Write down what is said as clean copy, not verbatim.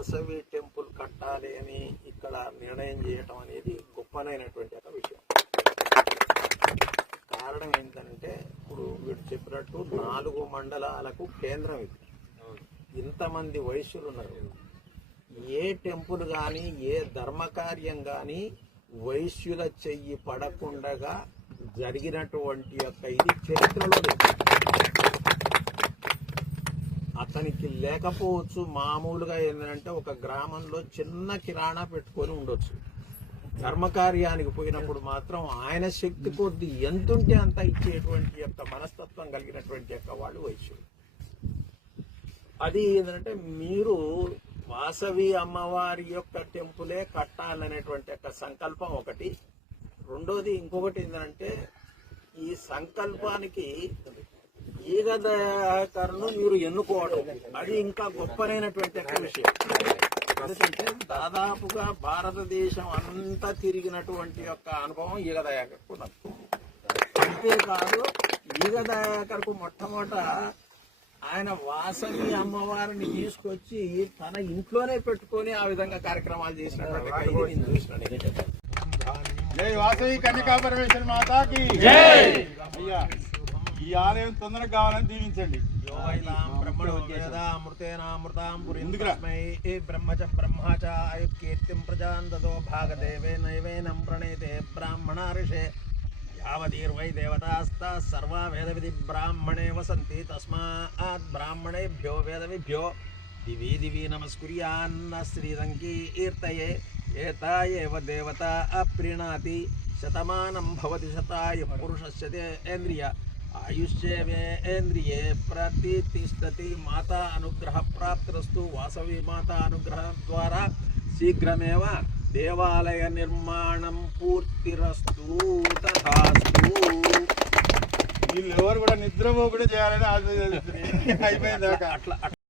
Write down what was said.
Vasavi temple కట్టాలి అని ఇక్కడ నిర్ణయం చేయటం అనేది గొప్పనైనటువంటి ఒక విషయం. కారణం ఏంటంటే ఇప్పుడు వీడు చెప్పినట్టు 4 మండలాలకు కేంద్రం ఇది. ఇంతమంది వైశ్యులు ఉన్నారు. ఏ టెంపుల్ కానీ ఏ ధర్మకార్యం కానీ వైశ్యుల చెయ్యి పడకుండా జరిగినటువంటి యొక్క ఇది చరిత్రలో లేదు. అతనికి లేకపోవచ్చు. మామూలుగా ఏంటంటే ఒక గ్రామంలో చిన్న కిరాణా పెట్టుకొని ఉండొచ్చు. ధర్మకార్యానికి పోయినప్పుడు మాత్రం ఆయన శక్తి కొద్ది ఎంతుంటే అంత ఇచ్చేటువంటి యొక్క మనస్తత్వం కలిగినటువంటి యొక్క వాళ్ళు వైశ్యులు. అది ఏంటంటే మీరు వాసవి అమ్మవారి యొక్క టెంపులే కట్టాలనేటువంటి యొక్క సంకల్పం ఒకటి. రెండోది ఇంకొకటి ఏంటంటే ఈ సంకల్పానికి ఈగ దయాకర్ను మీరు ఎన్నుకోవడం అది ఇంకా గొప్పనైనటువంటి విషయం. ఎందుకంటే దాదాపుగా భారతదేశం అంతా తిరిగినటువంటి యొక్క అనుభవం ఈగ దయాకర్కు ఉన్నది. అంతేకాదు ఈగ దయాకర్కు మొట్టమొదట ఆయన వాసవి అమ్మవారిని తీసుకొచ్చి తన ఇంట్లోనే పెట్టుకొని ఆ విధంగా కార్యక్రమాలు చేసినటువంటి నేను చూసినాను. జై వాసవి కన్యకా పరమేశ్వరి మాతాకి ఈ ఆలయం తొందరగా కావాలని దీవించండి. కీర్తిం ప్రజాందో భాగదేవే నైవేనం ప్రణేతే బ్రాహ్మణ ఋషే యావదీర్వై దేవతాస్తా సర్వా వేదవిధి బ్రాహ్మణే వసంతి తస్మాత్ బ్రాహ్మణేభ్యో వేదవిభ్యో దివి దివి నమస్కుర్యాన్న శ్రీరంకీర్తయే ఏతా ఏవ దేవత అప్రీణాతి శతమానం భవతి శతాయ పురుషస్య తేంద్రియ ఆయుష్యేంద్రియే ప్రతిష్టతి. మాతా అనుగ్రహ ప్రాప్తిరస్తు. వాసవి మాతా అనుగ్రహం ద్వారా శీఘ్రమేవ దేవాలయ నిర్మాణం పూర్తిరస్తు. తథాస్తు. వీళ్ళు ఎవరు కూడా నిద్రపోకుండా చేయాలని అయిపోయింది. అట్లా